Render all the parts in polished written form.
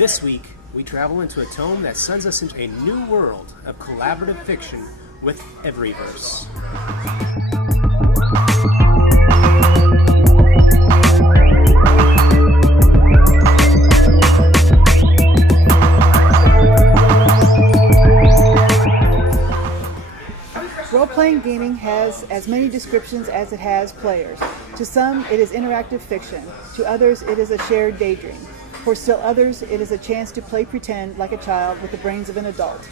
This week, we travel into a tome that sends us into a new world of collaborative fiction with EVERYVERSE. Role-playing gaming has as many descriptions as it has players. To some, it is interactive fiction. To others, it is a shared daydream. For still others, it is a chance to play pretend like a child with the brains of an adult.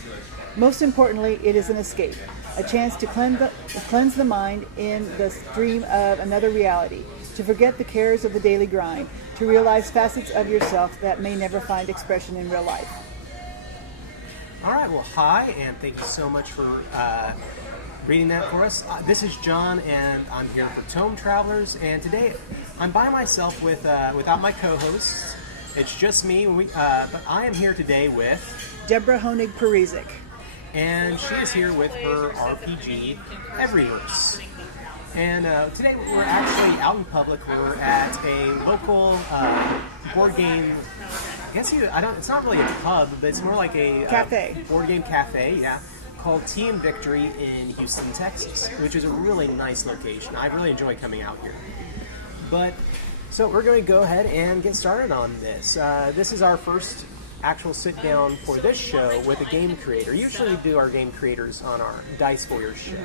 Most importantly, it is an escape, a chance to cleanse the mind in the stream of another reality, to forget the cares of the daily grind, to realize facets of yourself that may never find expression in real life. All right, well, hi, and thank you so much for reading that for us. This is John, and I'm here for Tome Travelers, and today I'm by myself without my co-hosts. It's just me, but I am here today with Deborah Honig-Parizic. And she is here with her RPG, EVERYVERSE. And today we're actually out in public. We're at a local board game. I guess it's not really a pub, but it's more like a cafe. Board game cafe, yeah, called Tea and Victory in Houston, Texas, which is a really nice location. I really enjoy coming out here. So we're going to go ahead and get started on this. This is our first actual sit down for this show with a game creator. Usually we do our game creators on our Dice Warriors show.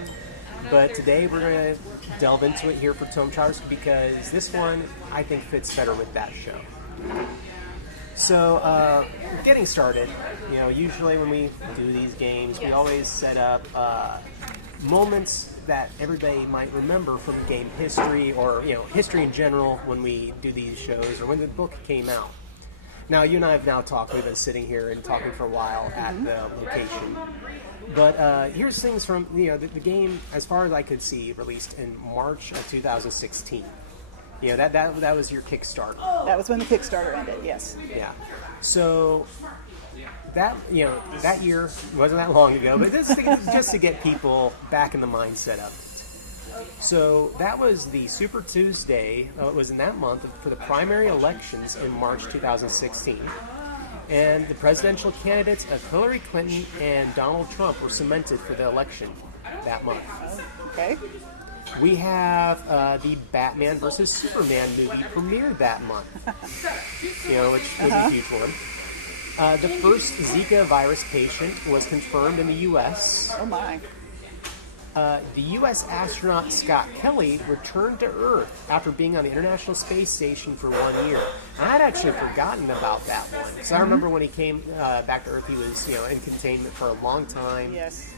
But today we're going to delve into it here for Tome Travelers because this one I think fits better with that show. So getting started, usually when we do these games, we always set up moments that everybody might remember from game history or history in general when we do these shows or when the book came out. Now you and I have now talked. We've been sitting here and talking for a while at the location. But here's things from the game, as far as I could see, released in March of 2016. That was your Kickstarter. That was when the Kickstarter ended. Yes. Yeah. So that year wasn't that long ago, but just to get people back in the mindset of it. So that was the Super Tuesday. It was in that month for the primary elections in March 2016, and the presidential candidates of Hillary Clinton and Donald Trump were cemented for the election that month. Okay. We have the Batman vs. Superman movie premiered that month, which was a huge one. The first Zika virus patient was confirmed in the U.S. Oh my. The U.S. astronaut Scott Kelly returned to Earth after being on the International Space Station for 1 year. I had actually forgotten about that one because I remember when he came back to Earth, he was in containment for a long time. Yes.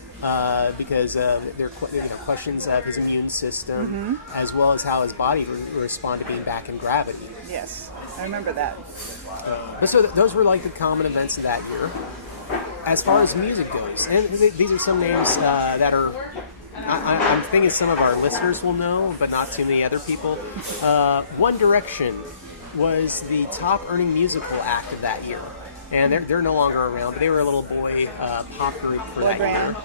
Because there are questions of his immune system, as well as how his body would respond to being back in gravity. Yes, I remember that. So those were like the common events of that year. As far as music goes, and these are some names that are, I'm thinking some of our listeners will know, but not too many other people. One Direction was the top earning musical act of that year. And they're no longer around, but they were a little boy pop group for that year.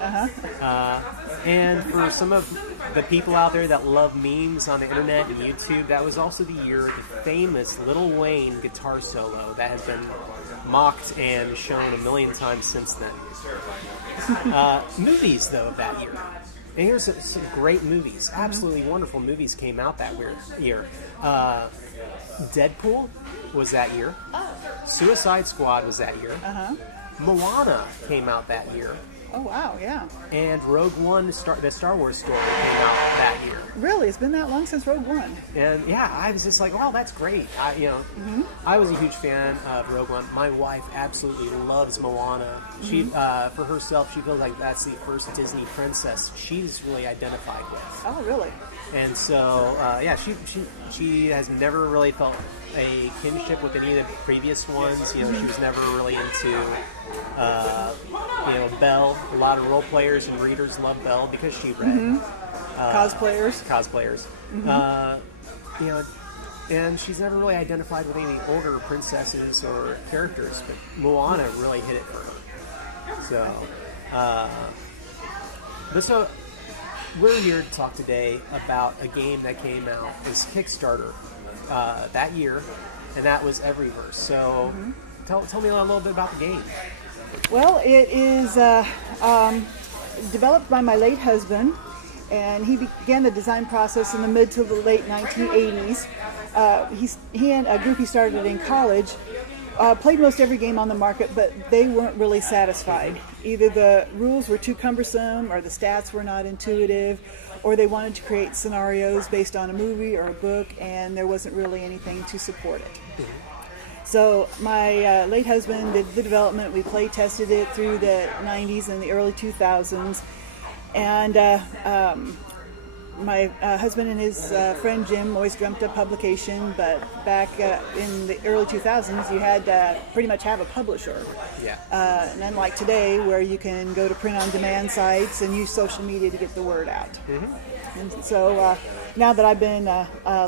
And for some of the people out there that love memes on the internet and YouTube, that was also the year of the famous Lil Wayne guitar solo that has been mocked and shown a million times since then. Movies, though, of that year. And here's some great movies. Absolutely wonderful movies came out that year. Deadpool was that year. Suicide Squad was that year. Moana came out that year. Oh, wow, yeah. And Rogue One, the Star Wars story, came out that year. Really? It's been that long since Rogue One? And yeah, I was just like, wow, that's great. I was a huge fan of Rogue One. My wife absolutely loves Moana. She, for herself, she feels like that's the first Disney princess she's really identified with. Oh, really? And so, she has never really felt a kinship with any of the previous ones. She was never really into, Belle. A lot of role players and readers love Belle because she read. Cosplayers. And she's never really identified with any of the older princesses or characters, but Moana really hit it for her. So, we're here to talk today about a game that came out, this Kickstarter, that year, and that was EVERYVERSE. So tell me a little bit about the game. Well, it is developed by my late husband, and he began the design process in the mid to the late 1980s. He and a group he started in college played most every game on the market, but they weren't really satisfied. Either the rules were too cumbersome, or the stats were not intuitive, or they wanted to create scenarios based on a movie or a book, and there wasn't really anything to support it. So my late husband did the development. We play tested it through the 90s and the early 2000s, and my husband and his friend Jim always dreamt of publication, but back in the early 2000s, you had to pretty much have a publisher. Yeah. And unlike today, where you can go to print-on-demand sites and use social media to get the word out. Mm-hmm. And so now that I've been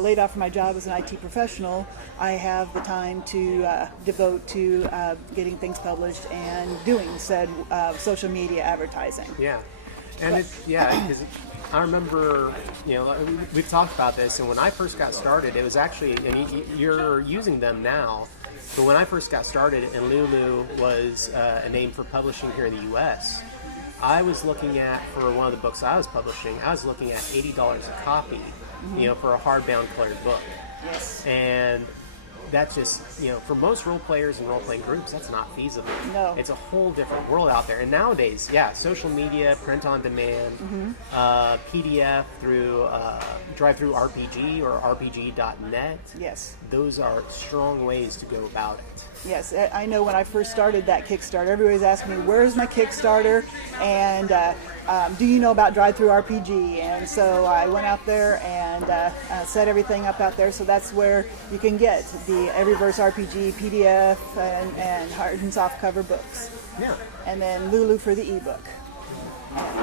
laid off from my job as an IT professional, I have the time to devote to getting things published and doing said social media advertising. Yeah. And because I remember, we've talked about this, and when I first got started, it was actually, and you're using them now, but when I first got started, and Lulu was a name for publishing here in the U.S., I was looking at, for one of the books I was publishing, I was looking at $80 a copy, for a hardbound colored book. Yes. And that's just, for most role players and role-playing groups, that's not feasible. No. It's a whole different world out there. And nowadays, social media, print on demand, PDF through drive-through RPG or RPG.net. Yes. Those are strong ways to go about it. Yes, I know when I first started that Kickstarter, everybody's asking me, where's my Kickstarter? And do you know about Drive-Through RPG? And so I went out there and set everything up out there. So that's where you can get the EVERYVERSE RPG PDF and hard and soft cover books. Yeah. And then Lulu for the ebook.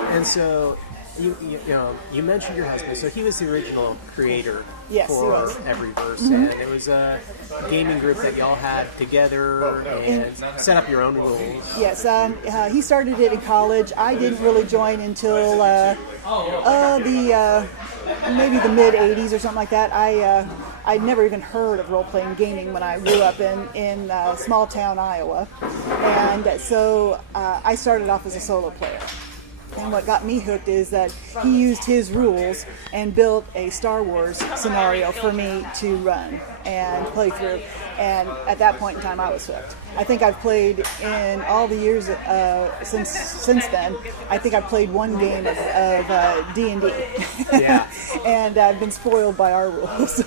And so you mentioned your husband, so he was the original creator for EVERYVERSE, and it was a gaming group that y'all had together and set up your own rules. Yes, he started it in college. I didn't really join until maybe the mid 80s or something like that. I'd never even heard of role-playing gaming when I grew up in small town Iowa, and so I started off as a solo player. And what got me hooked is that he used his rules and built a Star Wars scenario for me to run and play through. And at that point in time, I was hooked. I think I've played in all the years since then. I think I've played one game of D&D. Yeah. And I've been spoiled by our rules.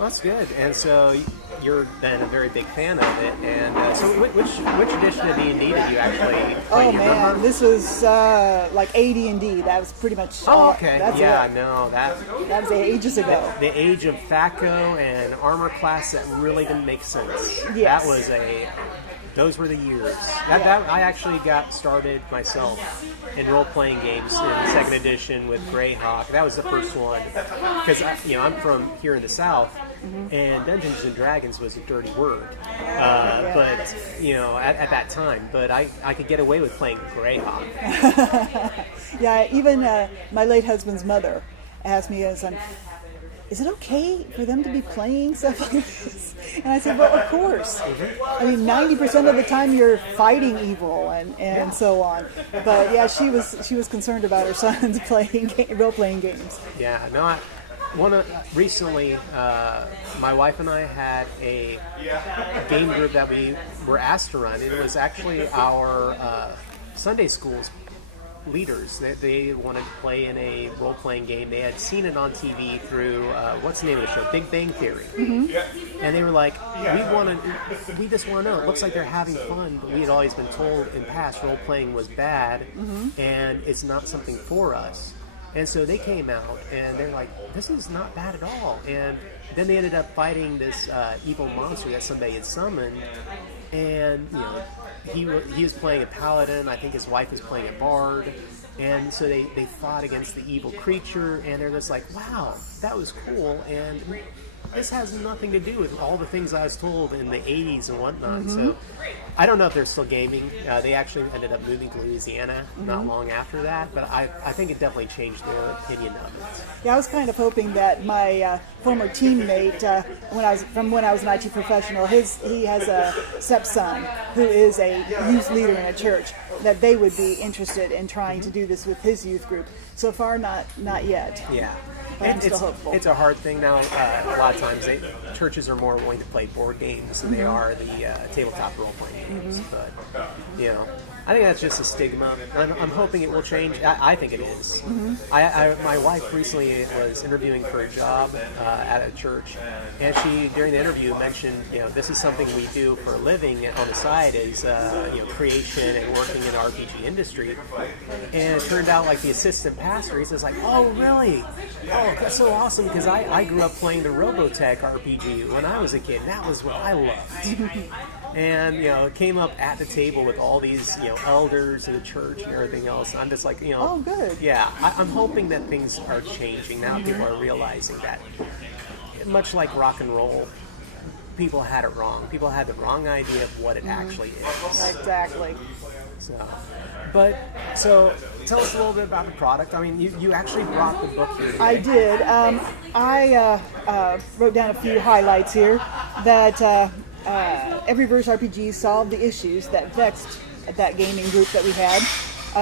That's good. And so you're then a very big fan of it. And so which edition of D&D did you actually play? Oh, man. Remember? This was like AD&D. That was pretty much okay. That's yeah, it. no. That was ages ago. The age of THAC0 and armor class that really didn't make sense. Yes. Those were the years. I actually got started myself in role-playing games in the second edition with Greyhawk. That was the first one because I'm from here in the South, and Dungeons and Dragons was a dirty word. But at that time, but I could get away with playing Greyhawk. Yeah, even my late husband's mother asked me as is it okay for them to be playing stuff like this? And I said, well, of course. I mean, 90% of the time you're fighting evil and so on. But yeah, she was concerned about her sons playing role-playing games. Yeah, no, recently, my wife and I had a game group that we were asked to run. It was actually our Sunday school's leaders. They wanted to play in a role-playing game. They had seen it on TV through what's the name of the show? Big Bang Theory. And they were like, we just want to know. It looks like they're having fun, but we had always been told in past role-playing was bad, and it's not something for us. And so they came out and they're like, this is not bad at all. And then they ended up fighting this evil monster that somebody had summoned, and he was playing a paladin. I think his wife was playing a bard, and so they fought against the evil creature, and they're just like, wow, that was cool. And this has nothing to do with all the things I was told in the 80s and whatnot. So I don't know if they're still gaming. They actually ended up moving to Louisiana not long after that, but I think it definitely changed their opinion of it. Yeah, I was kind of hoping that my former teammate, when I was an IT professional, he has a stepson who is a youth leader in a church, that they would be interested in trying to do this with his youth group. So far, not yet. Yeah. But I'm still hopeful. It's a hard thing now. A lot of times, churches are more willing to play board games than they are the tabletop role-playing games. But, I think that's just a stigma. I'm hoping it will change. I think it is. My wife recently was interviewing for a job at a church, and she, during the interview, mentioned, this is something we do for a living on the side is, creation and working in the RPG industry. And it turned out, like, the assistant pastor, he says, like, oh, really? Oh, that's so awesome, because I grew up playing the Robotech RPG when I was a kid. That was what I loved. And, it came up at the table with all these, elders of the church and everything else. I'm just like, Oh, good. Yeah, I'm hoping that things are changing now. People are realizing that, much like rock and roll, people had it wrong. People had the wrong idea of what it actually is. Exactly. So tell us a little bit about the product. I mean, you actually brought the book here today. I did. I wrote down a few highlights here that EVERYVERSE RPG solved the issues that vexed that gaming group that we had.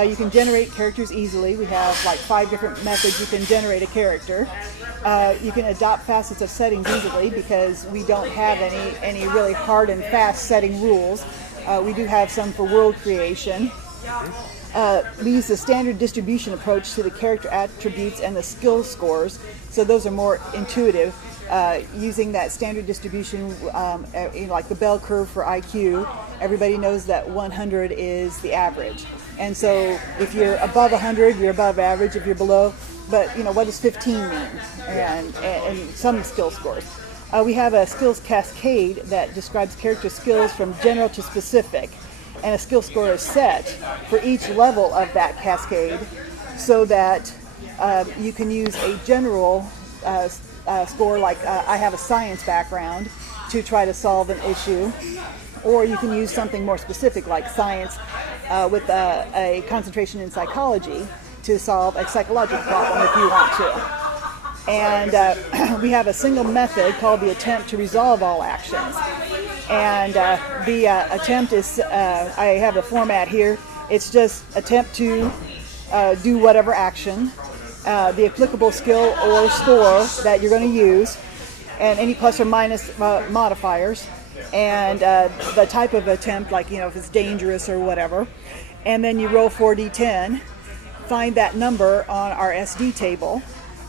You can generate characters easily. We have like 5 different methods you can generate a character. You can adopt facets of settings easily because we don't have any really hard and fast setting rules. We do have some for world creation. We use the standard distribution approach to the character attributes and the skill scores, so those are more intuitive. Using that standard distribution, like the bell curve for IQ, everybody knows that 100 is the average. And so if you're above 100, you're above average. If you're below, but what does 15 mean? And some skill scores. We have a skills cascade that describes character skills from general to specific. And a skill score is set for each level of that cascade so that you can use a general score, like I have a science background, to try to solve an issue, or you can use something more specific like science with a concentration in psychology to solve a psychological problem if you want to. And we have a single method called the attempt to resolve all actions. And the attempt is, I have the format here, it's just attempt to do whatever action, the applicable skill or score that you're going to use, and any plus or minus modifiers, and the type of attempt, like, if it's dangerous or whatever. And then you roll 4d10, find that number on our SD table,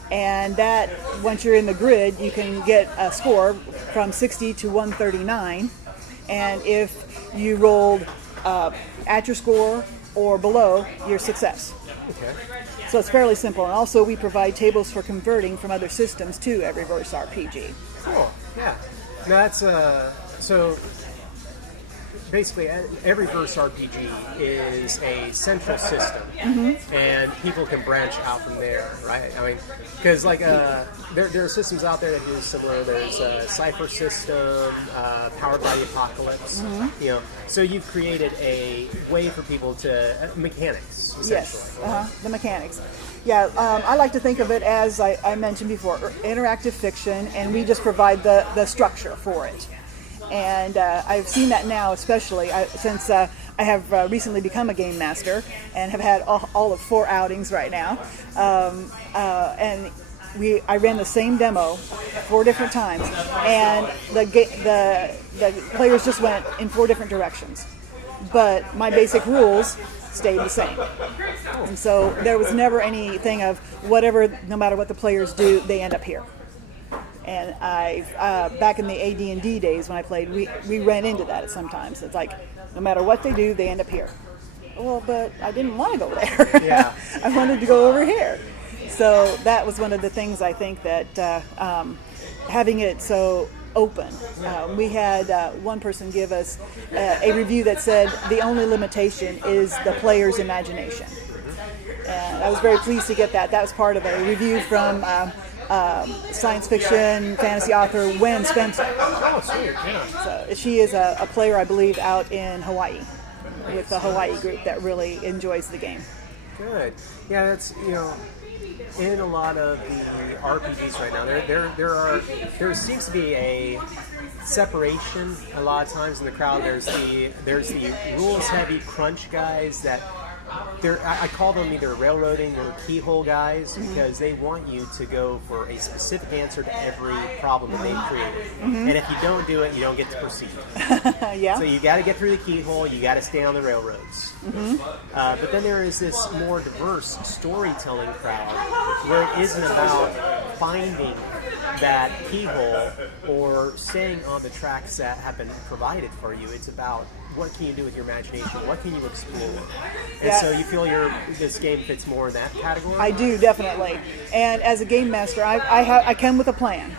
and that, once you're in the grid, you can get a score from 60 to 139. And if you rolled at your score or below, your success. Okay. So it's fairly simple. And also we provide tables for converting from other systems to EVERYVERSE RPG. Cool. Yeah. Now that's so basically EVERYVERSE RPG is a central system, and people can branch out from there, right? I mean, because like there are systems out there that do similar. There's a Cypher system, powered by the Apocalypse. So you've created a way for people to mechanics, essentially. Yes, the mechanics. Yeah, I like to think of it as I mentioned before, interactive fiction, and we just provide the structure for it. And I've seen that now, especially since I have recently become a game master and have had all of 4 outings right now. And I ran the same demo 4 different times, and the players just went in 4 different directions. But my basic rules stayed the same. And so there was never anything of whatever, no matter what the players do, they end up here. And back in the AD&D days when I played, we ran into that sometimes. It's like, no matter what they do, they end up here. Well, but I didn't want to go there. Yeah. I wanted to go over here. So that was one of the things I think that having it so open. We had one person give us a review that said the only limitation is the player's imagination. And I was very pleased to get that. That was part of a review from science fiction, fantasy author Wen Spencer. Oh, sweet, yeah. So she is a player, I believe, out in Hawaii with the Hawaii group that really enjoys the game. Good. Yeah, that's, in a lot of the RPGs right now, there seems to be a separation a lot of times in the crowd. There's the rules heavy crunch guys that I call them either railroading or keyhole guys, because they want you to go for a specific answer to every problem that they've created. And if you don't do it, you don't get to proceed. Yeah. So you got to get through the keyhole, you got to stay on the railroads. But then there is this more diverse storytelling crowd where it isn't about finding that keyhole or staying on the tracks that have been provided for you. It's about what can you do with your imagination, what can you explore. And so you feel this game fits more in that category? I do, definitely. And as a game master, I come with a plan.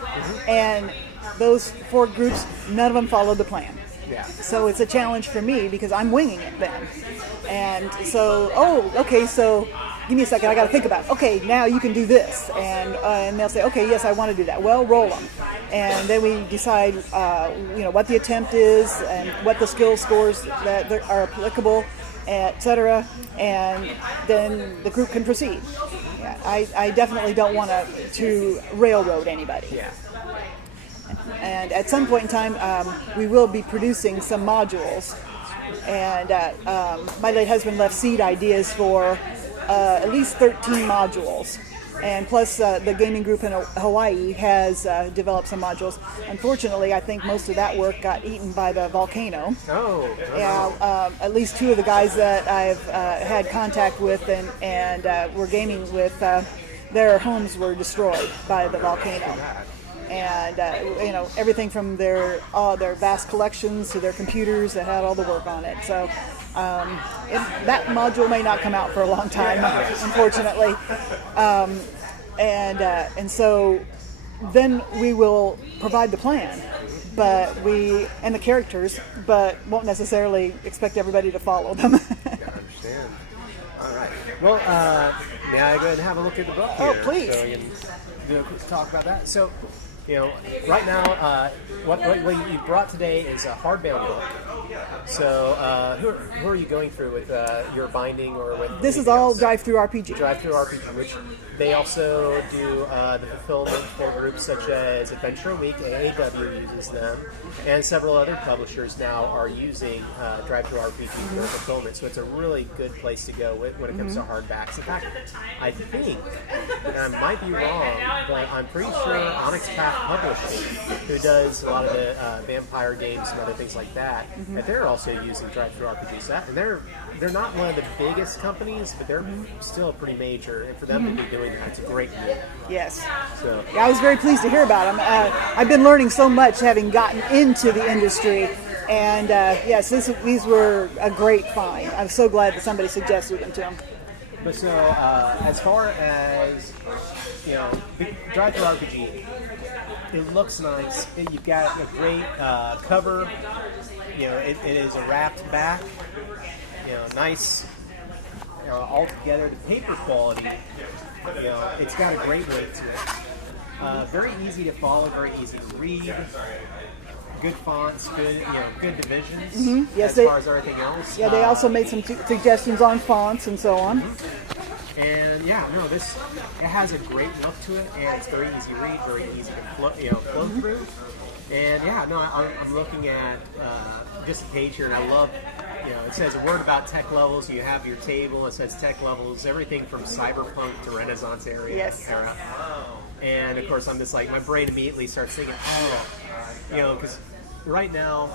And those 4 groups, none of them followed the plan. Yeah. So it's a challenge for me because I'm winging it then. And so, okay, so give me a second, I got to think about it. Okay, now you can do this. And they'll say, okay, yes, I want to do that. Well, roll them. And then we decide, what the attempt is and what the skill scores that are applicable, etc. And then the group can proceed. Yeah, I definitely don't want to railroad anybody. Yeah. And at some point in time, we will be producing some modules. And my late husband left seed ideas for at least 13 modules. And plus, the gaming group in Hawaii has developed some modules. Unfortunately, I think most of that work got eaten by the volcano. Oh. Yeah, at least 2 of the guys that I've had contact with and were gaming with, their homes were destroyed by the volcano. And everything from their vast collections to their computers that had all the work on it. So that module may not come out for a long time, unfortunately. And so then we will provide the plan, and the characters, but won't necessarily expect everybody to follow them. I understand. All right. Well, may I go ahead and have a look at the book here? Oh, please. So we can do a quick talk about that. So, right now, what you brought today is a hardbound book. So, who are you going through with your binding or with? This is all Drive-Through RPG. Drive-Through RPG, which they also do the fulfillment for groups such as Adventure Week. AAW uses them, and several other publishers now are using Drive-Through RPG for fulfillment. So it's a really good place to go when it comes to hardbacks. In fact, I think, and I might be wrong, but I'm pretty sure Onyx Path Publishing, who does a lot of the vampire games and other things like that, that they're also using Drive-Through RPGs. And they're not one of the biggest companies, but they're still pretty major. And for them to be doing that, it's a great move. Yes. So yeah, I was very pleased to hear about them. I've been learning so much having gotten into the industry. And yes, these were a great find. I'm so glad that somebody suggested them to them. But so, as far as, Drive-Through RPG, it looks nice. You've got a great cover. It is a wrapped back. Nice. All together, the paper quality. It's got a great weight to it. Very easy to follow. Very easy to read. Good fonts. Good divisions. Yes, as far as everything else. Yeah, they also made some suggestions on fonts and so on. And it has a great look to it, and it's very easy to read, very easy to flow through. And I'm looking at just a page here, and I love, it says a word about tech levels. You have your table. It says tech levels, everything from cyberpunk to Renaissance era. Yes. And of course, I'm just like, my brain immediately starts thinking, because right now,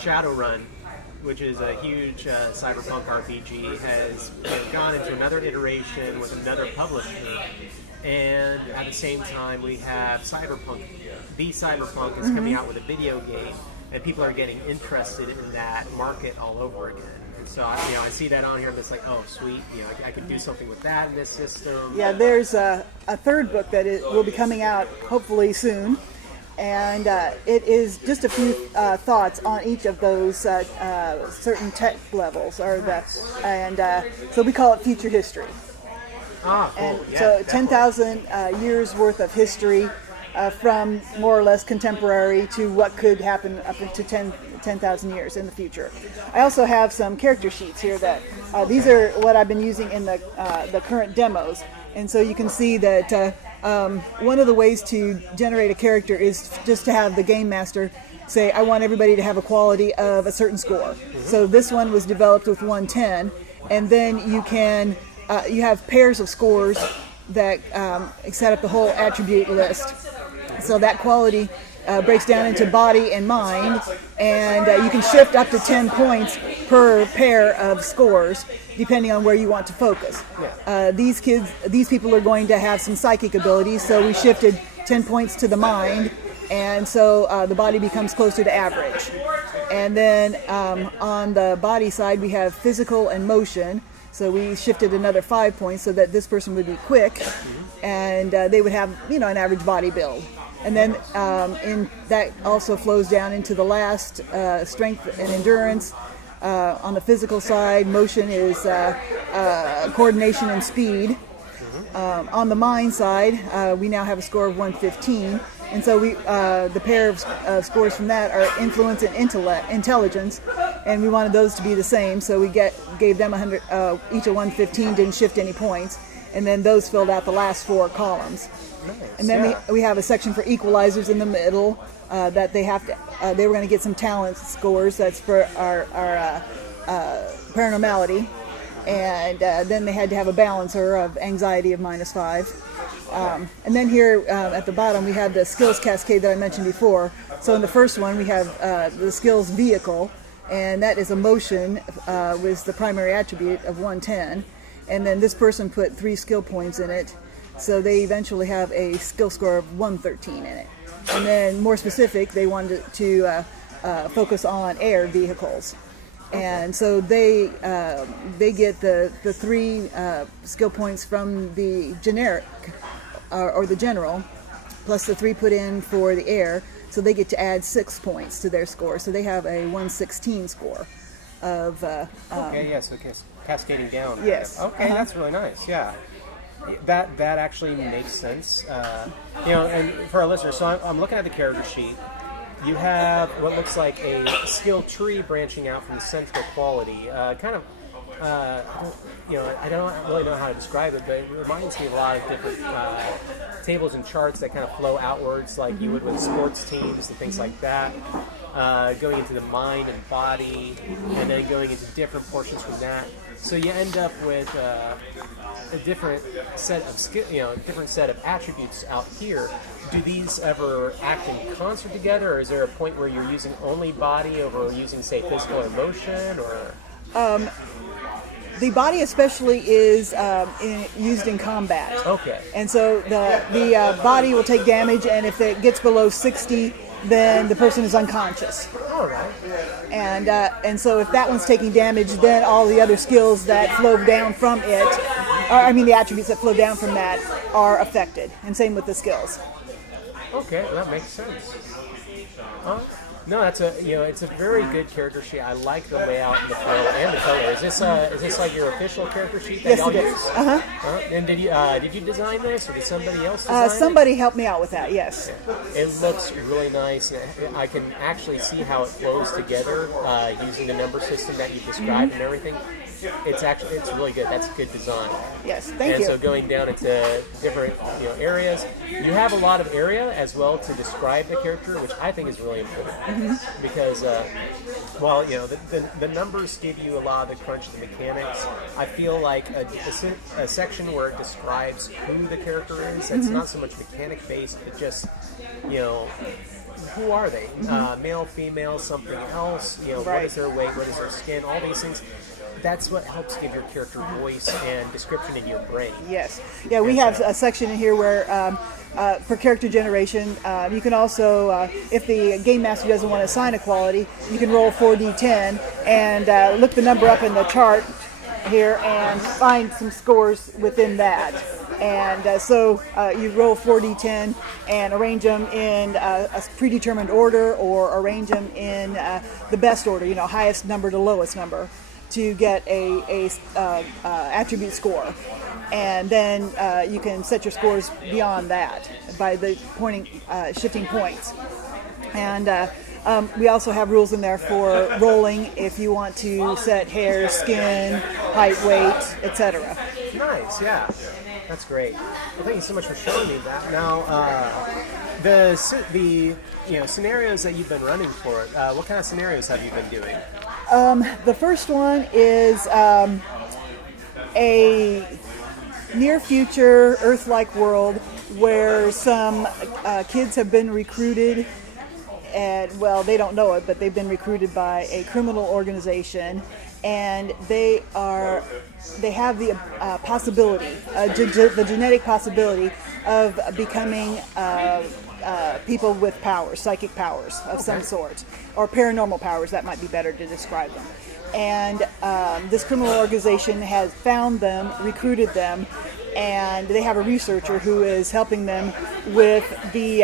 Shadowrun, which is a huge cyberpunk RPG, has gone into another iteration with another publisher. And at the same time, we have Cyberpunk. The Cyberpunk is coming out with a video game, and people are getting interested in that market all over again. And so, I see that on here, and it's like, oh, sweet. I can do something with that in this system. Yeah, there's a third book that will be coming out hopefully soon. And it is just a few thoughts on each of those certain tech levels, so we call it future history. Ah, cool. And Yeah, so definitely. 10,000 years worth of history from more or less contemporary to what could happen up into 10,000 years in the future. I also have some character sheets here that these are what I've been using in the current demos. And so you can see that one of the ways to generate a character is just to have the game master say, I want everybody to have a quality of a certain score. So this one was developed with 110, and then you can you have pairs of scores that set up the whole attribute list. So that quality breaks down into body and mind, and you can shift up to 10 points per pair of scores depending on where you want to focus. These people are going to have some psychic abilities, so we shifted 10 points to the mind, and so the body becomes closer to average. And then on the body side we have physical and motion, so we shifted another 5 points so that this person would be quick, and they would have an average body build. And then that also flows down into the last strength and endurance. On the physical side, motion is coordination and speed. On the mind side, we now have a score of 115, and so the pair of scores from that are influence and intelligence, and we wanted those to be the same, so we gave them 100 each a 115, didn't shift any points, and then those filled out the last 4 columns. Nice, And then yeah. we have a section for equalizers in the middle that they have to. They were going to get some talent scores. That's for our paranormality, and then they had to have a balancer of anxiety of -5. And then here at the bottom we have the skills cascade that I mentioned before. So in the first one we have the skills vehicle, and that is emotion with the primary attribute of 110. And then this person put 3 skill points in it. So they eventually have a skill score of 113 in it. And then more specific, they wanted to focus on air vehicles. And so they get the 3 skill points from the generic or the general, plus the 3 put in for the air. So they get to add 6 points to their score. So they have a 116 score of. Okay, yeah, so cascading down. Yes. Okay, that's really nice. Yeah. That actually makes sense. And for our listeners, so I'm looking at the character sheet. You have what looks like a skill tree branching out from the central quality. I don't really know how to describe it, but it reminds me of a lot of different tables and charts that kind of flow outwards, like you would with sports teams and things like that. Going into the mind and body, and then going into different portions from that. So you end up with a different set of different set of attributes out here. Do these ever act in concert together, or is there a point where you're using only body over using, say, physical or motion, or? The body especially is used in combat. Okay. And so the body will take damage, and if it gets below 60, then the person is unconscious. All right. And so if that one's taking damage, then all the other skills that flow down from it, the attributes that flow down from that are affected. And same with the skills. Okay, well, that makes sense. No, that's it's a very good character sheet. I like the layout and the flow and the color. Is this like your official character sheet that Yes, y'all it is. use? And did you design this, or did somebody else design it? Somebody helped me out with that, yes. It looks really nice. I can actually see how it flows together using the number system that you described and everything. It's really good. That's good design. Yes, thank you. And so going down into different areas, you have a lot of area as well to describe the character, which I think is really important because the numbers give you a lot of the crunch, the mechanics. I feel like a section where it describes who the character is, it's not so much mechanic based, but just who are they? Male, female, something else. What Right. is their weight? What is their skin? All these things. That's what helps give your character voice and description in your brain. Yes. Yeah, we have a section in here where for character generation, you can also, if the game master doesn't want to assign a quality, you can roll 4d10 and look the number up in the chart here and find some scores within that. And so you roll 4d10 and arrange them in a predetermined order, or arrange them in the best order, highest number to lowest number, to get a attribute score. and then you can set your scores beyond that by the shifting points. And we also have rules in there for rolling if you want to set hair, skin, height, weight, etc. Nice, yeah. That's great. Well, thank you so much for showing me that. Now, the scenarios that you've been running for it, what kind of scenarios have you been doing? The first one is a near future Earth-like world where some kids have been recruited, and well, they don't know it, but they've been recruited by a criminal organization, and they have the possibility, the genetic possibility of becoming people with powers, psychic powers of some sort, or paranormal powers, that might be better to describe them. And this criminal organization has found them, recruited them, and they have a researcher who is helping them with the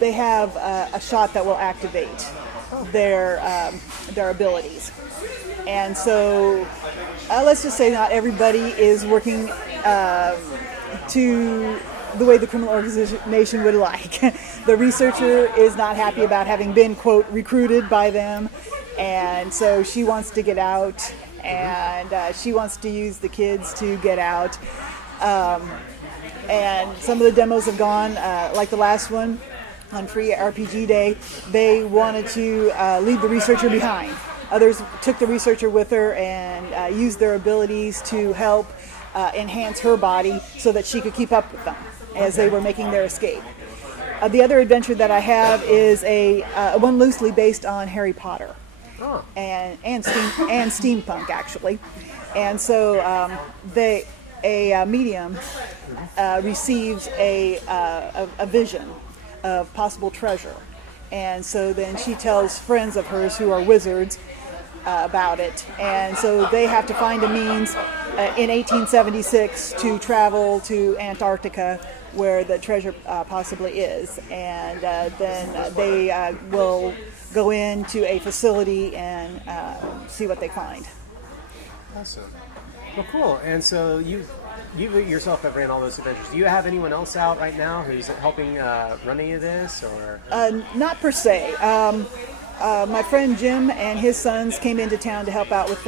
they have a shot that will activate their abilities. And so let's just say not everybody is working to the way the criminal organization would like. The researcher is not happy about having been, quote, recruited by them, and so she wants to get out, and she wants to use the kids to get out. And some of the demos have gone, like the last one on Free RPG Day, they wanted to leave the researcher behind. Others took the researcher with her and used their abilities to help enhance her body so that she could keep up with them as they were making their escape. The other adventure that I have is a one loosely based on Harry Potter and steampunk, actually. And so a medium receives a vision of possible treasure, and so then she tells friends of hers who are wizards about it, and so they have to find a means in 1876 to travel to Antarctica where the treasure possibly is, and then they will go into a facility and see what they find. Awesome. Well, cool. And so you yourself have ran all those adventures. Do you have anyone else out right now who's helping run any of this, or? Not per se. My friend Jim and his sons came into town to help out with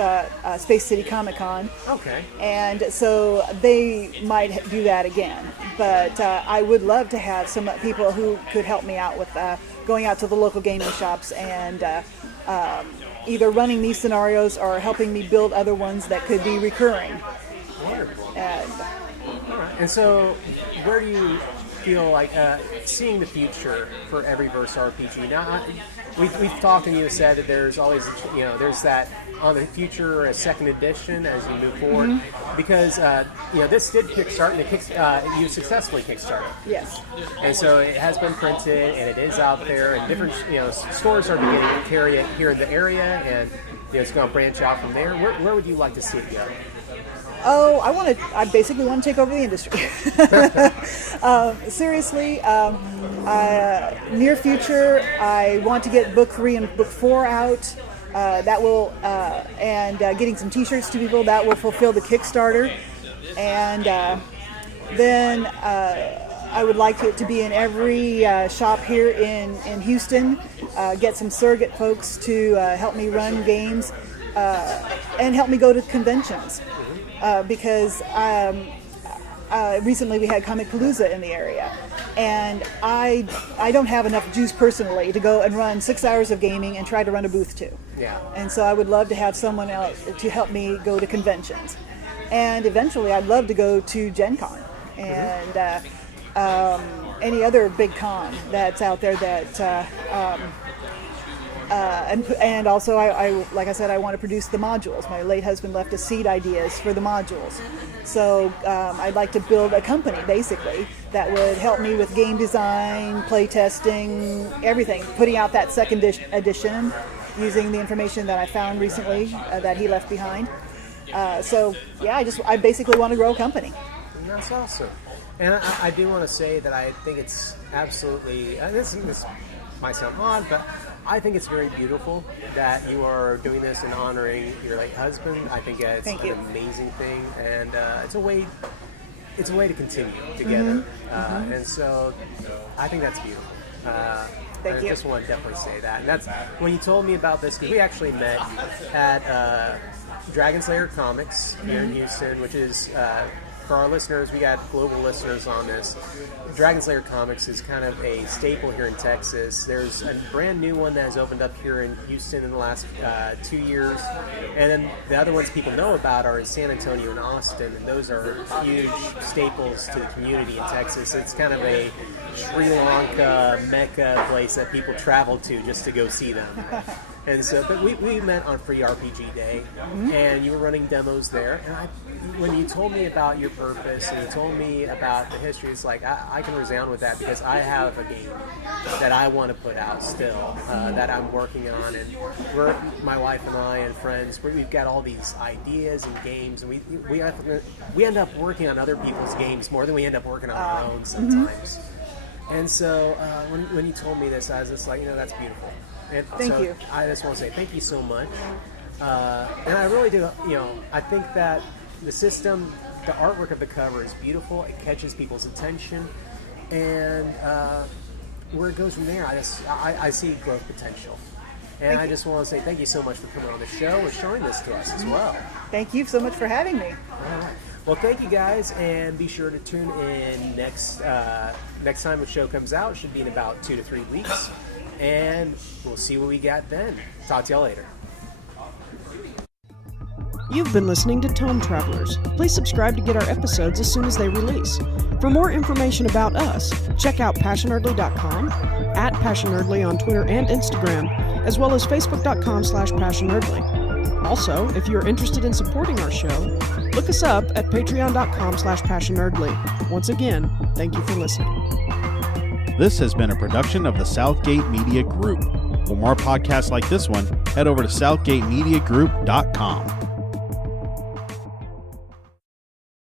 Space City Comic Con. Okay. And so they might do that again. But I would love to have some people who could help me out with going out to the local gaming shops and either running these scenarios or helping me build other ones that could be recurring. Wonderful. All right. And so, where do you feel like seeing the future for EVERYVERSE RPG? Now, we've talked and you said that there's always, there's that on the future a second edition as you move forward, because this did kickstart and you successfully kickstarted. Yes. And so it has been printed and it is out there, and different stores are beginning to carry it here in the area, and it's going to branch out from there. Where would you like to see it go? Oh, I basically want to take over the industry. Seriously, near future, I want to get book 3 and book 4 out. That will, and getting some t-shirts to people, that will fulfill the Kickstarter. And then I would like it to be in every shop here in Houston. Get some surrogate folks to help me run games and help me go to conventions. Because recently we had Comic Palooza in the area, and I don't have enough juice personally to go and run 6 hours of gaming and try to run a booth too. Yeah. And so I would love to have someone else to help me go to conventions, and eventually I'd love to go to Gen Con and any other big con that's out there that. And also, I like I said, I want to produce the modules. My late husband left us seed ideas for the modules. So I'd like to build a company, basically, that would help me with game design, play testing, everything. Putting out that second edition, using the information that I found recently that he left behind. So, yeah, I basically want to grow a company. That's awesome. And I do want to say that I think it's absolutely, this might sound odd, but I think it's very beautiful that you are doing this and honoring your late husband. I think it's Thank an you. amazing thing, and it's a way to continue together. And so I think that's beautiful. Thank I you. just want to definitely say that. And that's when you told me about this, because we actually met at Dragon Slayer Comics here in Houston, which is, for our listeners, we got global listeners on this. Dragon Slayer Comics is kind of a staple here in Texas. There's a brand new one that has opened up here in Houston in the last 2 years. And then the other ones people know about are in San Antonio and Austin, and those are huge staples to the community in Texas. It's kind of a Sri Lanka Mecca place that people travel to just to go see them. And so, but we met on Free RPG Day, and you were running demos there. And when you told me about your purpose and you told me about the history, it's like I can resound with that, because I have a game that I want to put out still, that I'm working on, and my wife and I and friends, we've got all these ideas and games, and we end up working on other people's games more than we end up working on our own sometimes. And so when you told me this, I was just like, that's beautiful. And Thank so you. I just want to say thank you so much. And I really do, I think that the system, the artwork of the cover is beautiful. It catches people's attention. And where it goes from there, I see growth potential. And I just want to say thank you so much for coming on the show and showing this to us as well. Thank you so much for having me. All right. Well, thank you guys, and be sure to tune in next time the show comes out. It should be in about 2 to 3 weeks, and we'll see what we got then. Talk to y'all later. You've been listening to Tome Travelers. Please subscribe to get our episodes as soon as they release. For more information about us, check out PassionNerdly.com, at PassionNerdly on Twitter and Instagram, as well as Facebook.com/PassionNerdly. Also, if you're interested in supporting our show, look us up at Patreon.com/PassionNerdly. Once again, thank you for listening. This has been a production of the Southgate Media Group. For more podcasts like this one, head over to SouthgateMediaGroup.com.